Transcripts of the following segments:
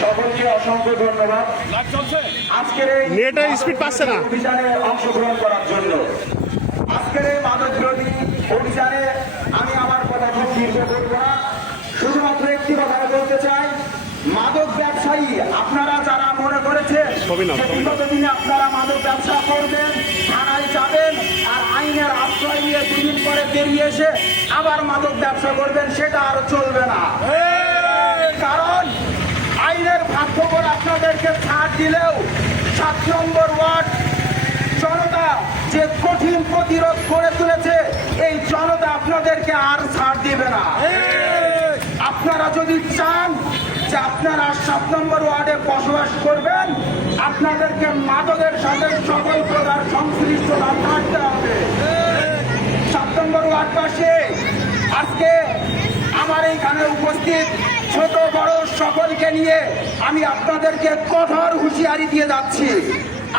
সকলকে অসংখ্য ধন্যবাদ আজকের এই নেটের স্পিড পাচ্ছে না অভিযানে অংশগ্রহণ করার জন্য। আজকের এই মাদক বিরোধী অভিযানে আমি আমার কথা খুব দীর্ঘ করব না, শুধুমাত্র একটি কথা বলতে চাই। মাদক ব্যবসায়ী আপনারা যারা মনে করেছেন বিগত দিনে আপনারা মাদক ব্যবসা করবেন, থানায় যাবেন আর আইনের আশ্রয় নিয়ে দুদিন পরে বেরিয়ে এসে আবার মাদক ব্যবসা করবেন, সেটা আর চলবে না। কারণ আইনের ভাগ্যবল আপনাদেরকে ছাড় দিলেও 7 নম্বর ওয়ার্ড জনতা যে কঠিন প্রতিরোধ করে তুলেছে, এই জনতা আপনাদেরকে আর ছাড় দিবে না। আপনারা যদি চান যে আপনারা 7 নম্বর ওয়ার্ডে বসবাস করবেন, আপনাদেরকে মাদকের সাথে সকল প্রকার সংশ্লিষ্টতা থাকতে হবে। 7 নম্বর ওয়ার্ডবাসী, আজকে আমার এইখানে উপস্থিত ছোট বড় সকলকে নিয়ে আমি আপনাদেরকে কঠোর হুঁশিয়ারি দিয়ে যাচ্ছি।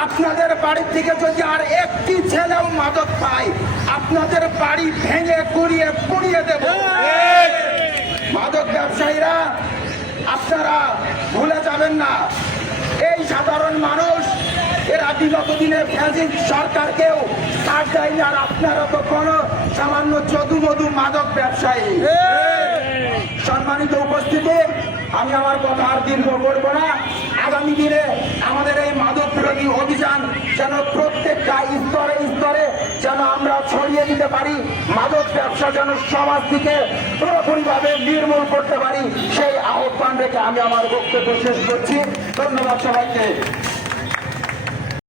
আপনাদের বাড়ি থেকে যদি আর একটি ছেলেও মাদক পায়, আপনাদের বাড়ি ভেঙে গুড়িয়ে পুড়িয়ে দেব। মাদক ব্যবসায়ীরা আপনারা ভুলে যাবেন না, এই সাধারণ মানুষ এরা বিগত দিনে ফ্যাসিস্ট সরকারকেও ছাড় দেয়নি, আর আপনারা তো কোনো সামান্য যদু-মধু মাদক ব্যবসায়ী। সম্মানিত উপস্থিতি, আমি আমার কথা আর দীর্ঘ করব না। আগামী দিনে আমাদের এই মাদক বিরোধী অভিযান যেন প্রত্যেকটা স্তরে স্তরে যেন আমরা ছড়িয়ে দিতে পারি, মাদক ব্যবসা যেন সমাজ থেকে পুরোপুরিভাবে নির্মূল করতে পারি, সেই আহ্বান রেখে আমি আমার বক্তব্য শেষ করছি। ধন্যবাদ সবাইকে।